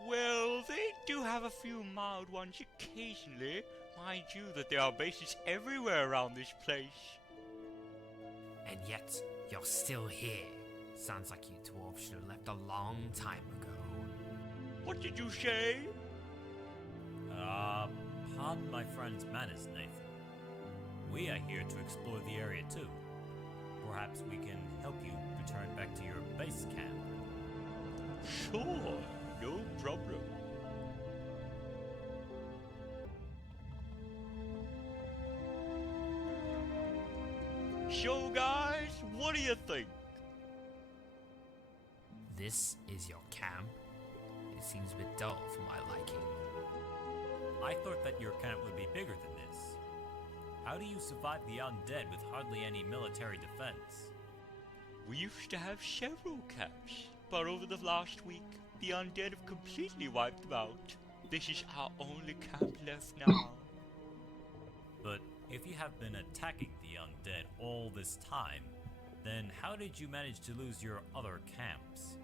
Well, they do have a few mild ones occasionally. Mind you that there are bases everywhere around this place. And yet, you're still here. Sounds like you dwarves should have left a long time ago. What did you say? Pardon my friend's manners, Nathan. We are here to explore the area too. Perhaps we can help you return back to your base camp. Sure, no problem. So guys, what do you think? This is your camp? It seems a bit dull for my liking. I thought that your camp would be bigger than this. How do you survive the undead with hardly any military defense? We used to have several camps, but over the last week, the undead have completely wiped them out. This is our only camp left now. But if you have been attacking the undead all this time, then how did you manage to lose your other camps?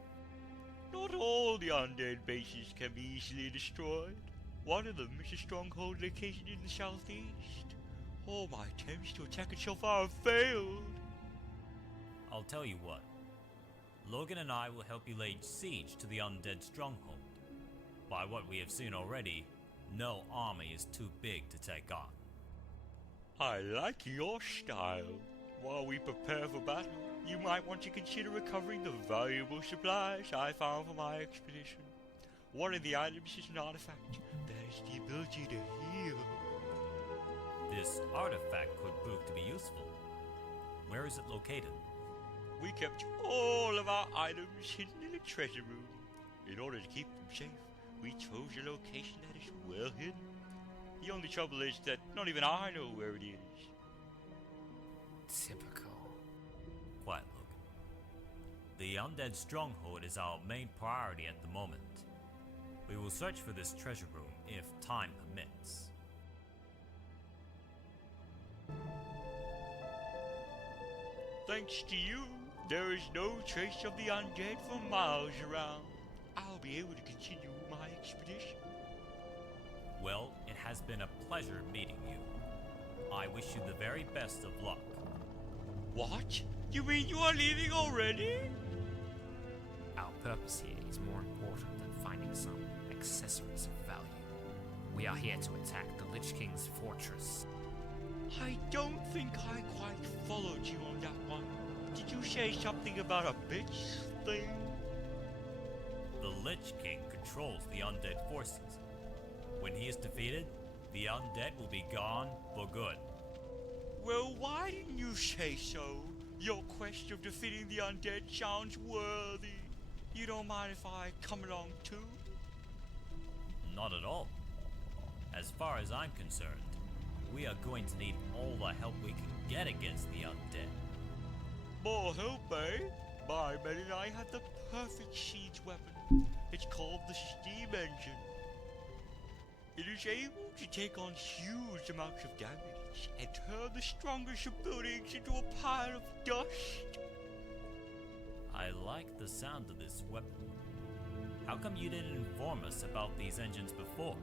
Not all the undead bases can be easily destroyed. One of them is a stronghold located in the southeast. All my attempts to attack it so far have failed. I'll tell you what. Logan and I will help you lay siege to the undead stronghold. By what we have seen already, no army is too big to take on. I like your style. While we prepare for battle, you might want to consider recovering the valuable supplies I found for my expedition. One of the items is an artifact that has the ability to heal. This artifact could prove to be useful. Where is it located? We kept all of our items hidden in a treasure room. In order to keep them safe, we chose a location that is well hidden. The only trouble is that not even I know where it is. Typical. Quiet, Logan. The undead stronghold is our main priority at the moment. We will search for this treasure room if time permits. Thanks to you, there is no trace of the undead for miles around. I'll be able to continue my expedition. Well, it has been a pleasure meeting you. I wish you the very best of luck. What? You mean you are leaving already? Our purpose here is more important than finding some accessories of value. We are here to attack the Lich King's fortress. I don't think I quite followed you on that one. Did you say something about a bitch thing? The Lich King controls the undead forces. When he is defeated, the undead will be gone for good. Well, why didn't you say so? Your quest of defeating the undead sounds worthy. You don't mind if I come along too? Not at all. As far as I'm concerned, we are going to need all the help we can get against the undead. More help, eh? My men and I have the perfect siege weapon. It's called the steam engine. It is able to take on huge amounts of damage and turn the strongest of buildings into a pile of dust. I like the sound of this weapon. How come you didn't inform us about these engines before?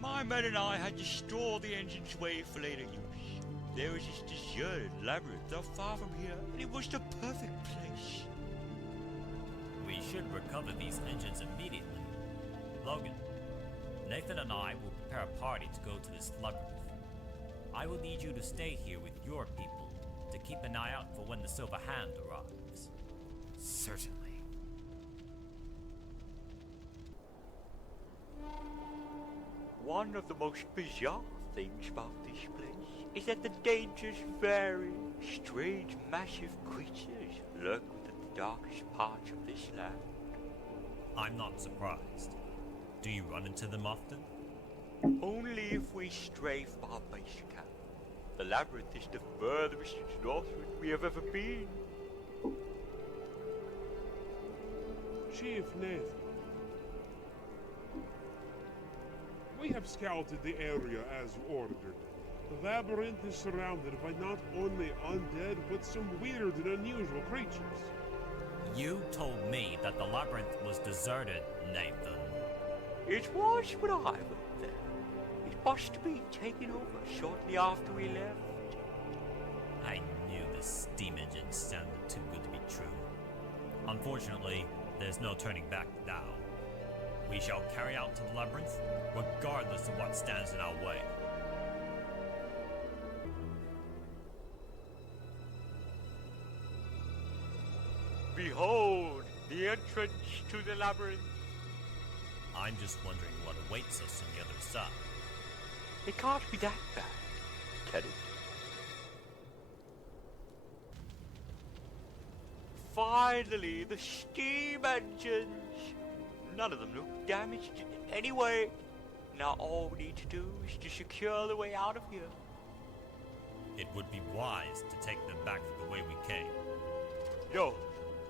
My men and I had to store the engines away for later use. There was this deserted labyrinth not far from here, and it was the perfect place. We should recover these engines immediately. Logan, Nathan and I will prepare a party to go to this labyrinth. I will need you to stay here with your people to keep an eye out for when the Silver Hand arrives. Certainly. One of the most bizarre things about this place is that the dangers vary. Strange, massive creatures lurk within the darkest parts of this land. I'm not surprised. Do you run into them often? Only if we stray from our base camp. The labyrinth is the furthest northward we have ever been. Chief Nathan, we have scouted the area as ordered. The labyrinth is surrounded by not only undead, but some weird and unusual creatures. You told me that the labyrinth was deserted, Nathan. It was when I went there. It must be taken over shortly after we left. I knew the steam engine sounded too good to be true. Unfortunately, there's no turning back now. We shall carry out to the labyrinth, regardless of what stands in our way. Behold, the entrance to the labyrinth. I'm just wondering what awaits us on the other side. It can't be that bad, can it? Finally, the steam engines! None of them look damaged in any way. Now all we need to do is to secure the way out of here. It would be wise to take them back the way we came. No,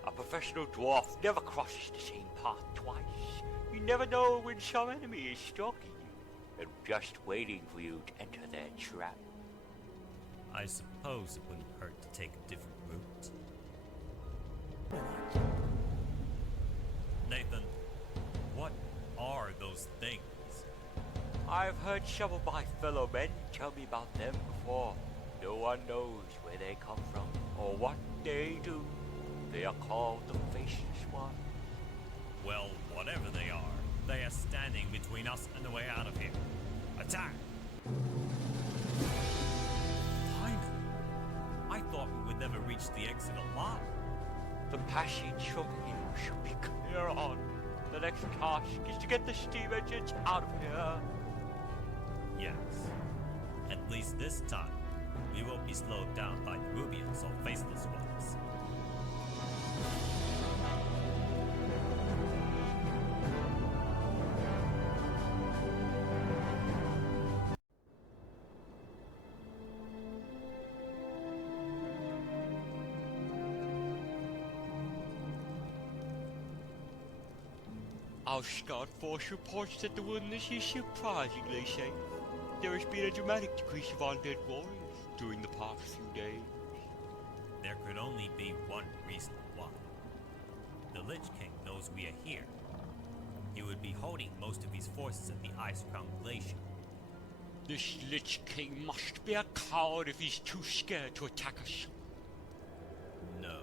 a professional dwarf never crosses the same path twice. You never know when some enemy is stalking you and just waiting for you to enter their trap. I suppose it wouldn't hurt to take a different route. Nathan, what are those things? I've heard some of my fellow men tell me about them before. No one knows where they come from or what they do. They are called the Faceless Ones. Well, whatever they are standing between us and the way out of here. Attack! Finally! I thought we would never reach the exit alive. The passage from here should be clear on. The next task is to get the steam engines out of here. Yes. At least this time, we won't be slowed down by Rubians or Faceless Ones. Our scout force reports that the wilderness is surprisingly safe. There has been a dramatic decrease of undead warriors during the past few days. There could only be one reason why. The Lich King knows we are here. He would be holding most of his forces at the Ice-Crown Glacier. This Lich King must be a coward if he's too scared to attack us. No.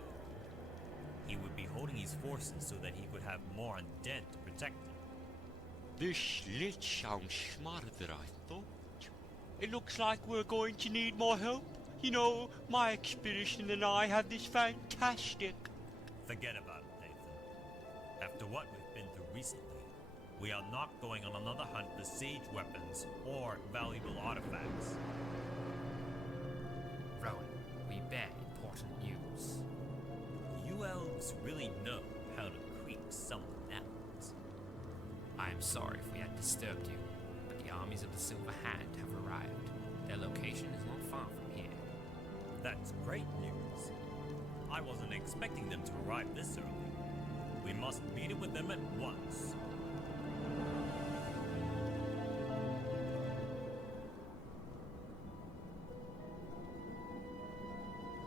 He would be holding his forces so that he could have more undead to protect him. This Lich sounds smarter than I thought. It looks like we're going to need more help. You know, my expedition and I have this fantastic... Forget about it, Nathan. After what we've been through recently, we are not going on another hunt for siege weapons or valuable artifacts. Rowan, we bear important news. You elves really know how to creep. someone else. I am sorry if we had disturbed you, but the armies of the Silver Hand have arrived. Their location is not far from here. That's great news. I wasn't expecting them to arrive this early. We must meet it with them at once.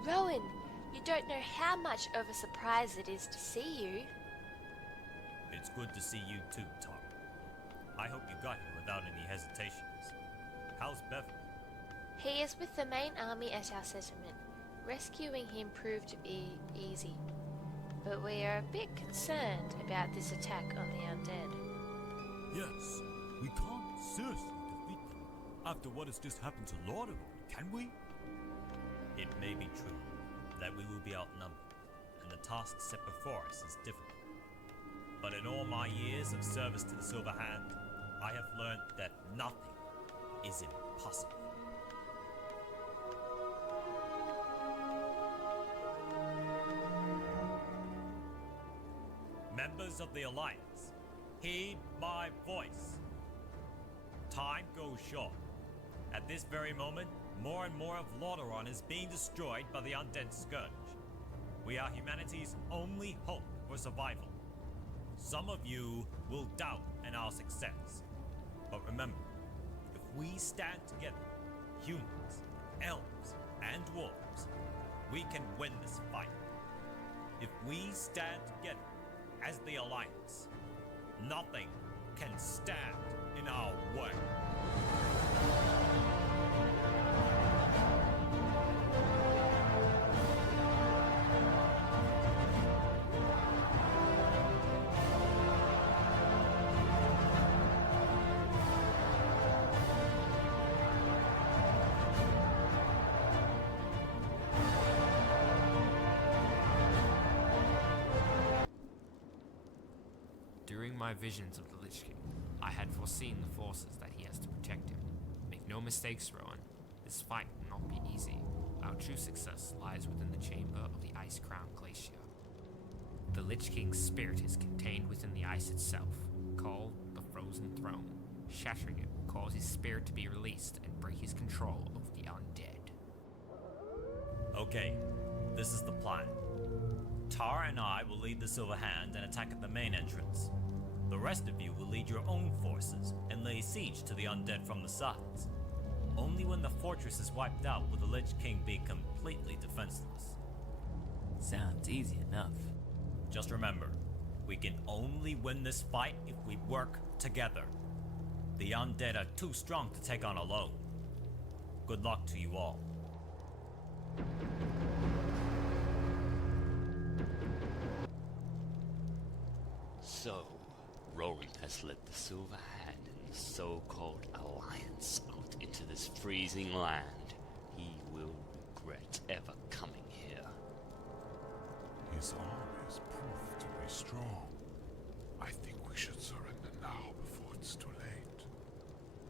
Rowan, you don't know how much of a surprise it is to see you. It's good to see you too, Tar. I hope you got here without any hesitations. How's Bevan? He is with the main army at our settlement. Rescuing him proved to be easy, but we are a bit concerned about this attack on the undead. Yes, we can't seriously defeat them after what has just happened to Lauderwood, can we? It may be true that we will be outnumbered, and the task set before us is difficult. But in all my years of service to the Silver Hand, I have learned that nothing is impossible. Members of the Alliance, heed my voice. Time goes short. At this very moment, more and more of Lordaeron is being destroyed by the undead scourge. We are humanity's only hope for survival. Some of you will doubt in our success. But remember, if we stand together, humans, elves, and dwarves, we can win this fight. If we stand together as the Alliance, nothing can stand in our way. During my visions of the Lich King, I had foreseen the forces that he has to protect him. Make no mistakes, Rowan. This fight will not be easy. Our true success lies within the chamber of the Ice-Crowned Glacier. The Lich King's spirit is contained within the ice itself, called the Frozen Throne. Shattering it will cause his spirit to be released and break his control over the undead. Okay, this is the plan. Tara and I will lead the Silver Hand and attack at the main entrance. The rest of you will lead your own forces and lay siege to the undead from the sides. Only when the fortress is wiped out will the Lich King be completely defenseless. Sounds easy enough. Just remember, we can only win this fight if we work together. The undead are too strong to take on alone. Good luck to you all. So, Rowan has led the Silver Hand and the so-called Alliance out into this freezing land. He will regret ever coming here. His armies prove to be strong. I think we should surrender now before it's too late.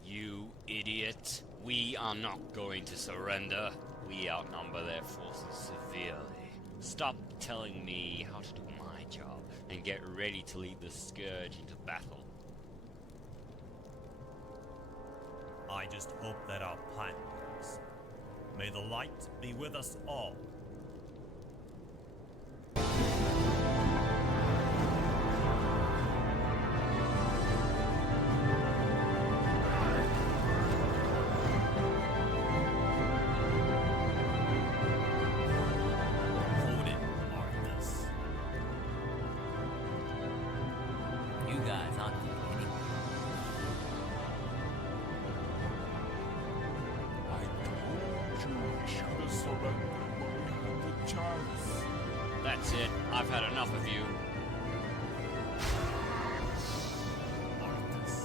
You idiot! We are not going to surrender. We outnumber their forces severely. Stop telling me how to do my job and get ready to lead the Scourge into battle. I just hope that our plan works. May the light be with us all. You guys aren't going anywhere. I told you we should have surrendered when we had the chance. That's it. I've had enough of you. Arthas,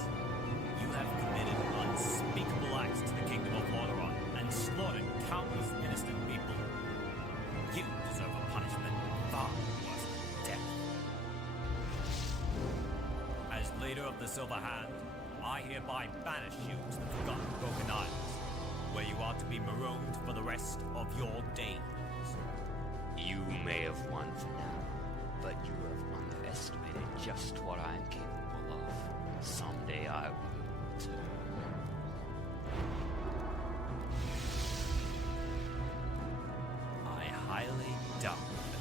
you have committed unspeakable acts to the kingdom of Lordaeron and slaughtered countless innocent people. You deserve a punishment far worse than death. As leader of the Silver Hand, I hereby banish you to the Forgotten Broken Isles, where you are to be marooned for the rest of your days. You may have won for now, but you have underestimated just what I am capable of. Someday I will return. I highly doubt that.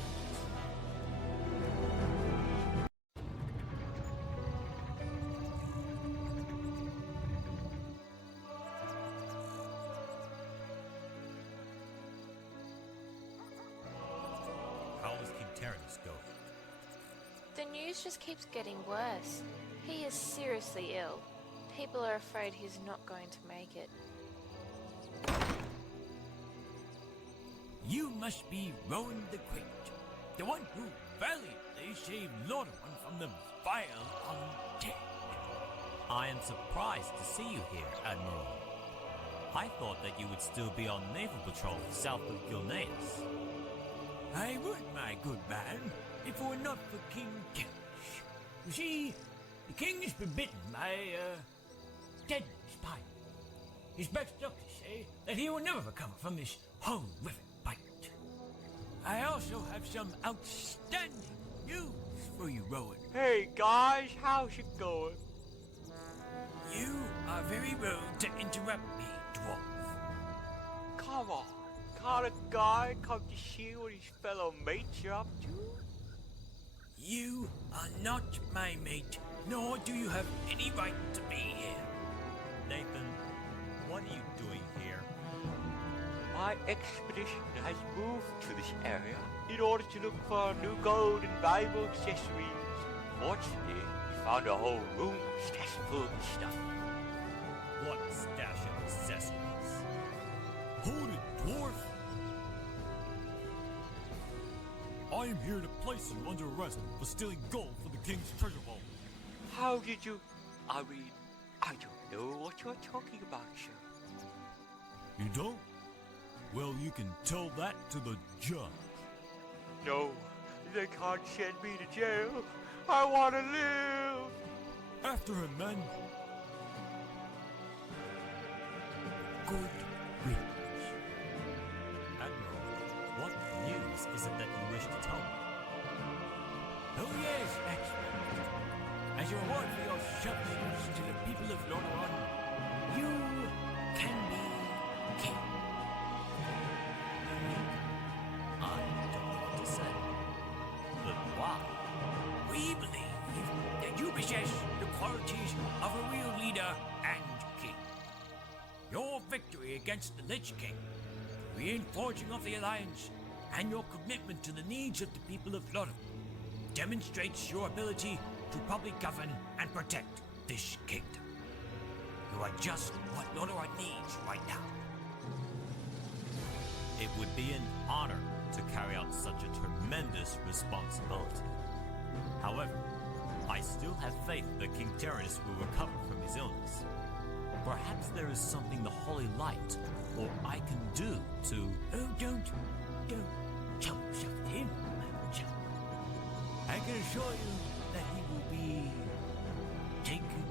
How is King Tyrannus going? The news just keeps getting worse. He is seriously ill. People are afraid he's not going to make it. You must be Rowan the Great, the one who valiantly saved Lord Rowan from the vile undead. I am surprised to see you here, Admiral. I thought that you would still be on naval patrol south of Gilneas. I would, my good man, if it were not for King Tyrannus. You see, the king has been bitten by a deadly spider. His best doctors say that he will never recover from this horrific bite. I also have some outstanding news for you, Rowan. Hey guys, how's it going? You are very rude to interrupt me, dwarf. Come on, can't a guy come to see what his fellow mates are up to? You are not my mate, nor do you have any right to be here. Nathan, what are you doing here? My expedition has moved to this area in order to look for new gold and valuable accessories. Fortunately, we found a whole room stashed full of stuff. What stash of accessories? Hold it, dwarf! I am here to place you under arrest for stealing gold for the king's treasure vault. How did you... I mean, I don't know what you're talking about, sir. You don't? Well, you can tell that to the judge. No, they can't send me to jail. I want to live. After him, men. Good riddance. Admiral, what news is it that you wish to tell me? Oh yes, excellent. As a reward for your services to the people of Rowan, you can be king. I don't know what to say. But why? We believe that you possess the qualities of a real leader and king. Your victory against the Lich King, the reinforging of the Alliance, and your commitment to the needs of the people of Lorem demonstrates your ability to properly govern and protect this kingdom. You are just what Lorem needs right now. It would be an honor to carry out such a tremendous responsibility. However, I still have faith that King Tyrannus will recover from his illness. Perhaps there is something the Holy Light or I can do to... Oh, don't trouble yourself with him, Mademoiselle. I can assure you that he will be taken